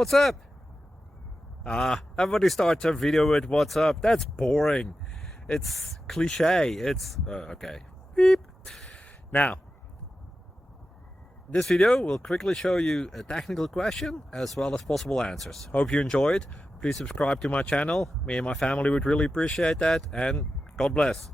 What's up? Everybody starts a video with what's up. That's boring. It's cliche. It's okay. Beep. Now, this video will quickly show you a technical question as well as possible answers. Hope you enjoyed. Please subscribe to my channel. Me and my family would really appreciate that, and God bless.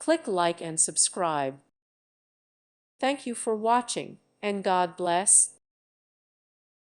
Click like and subscribe. Thank you for watching, and God bless.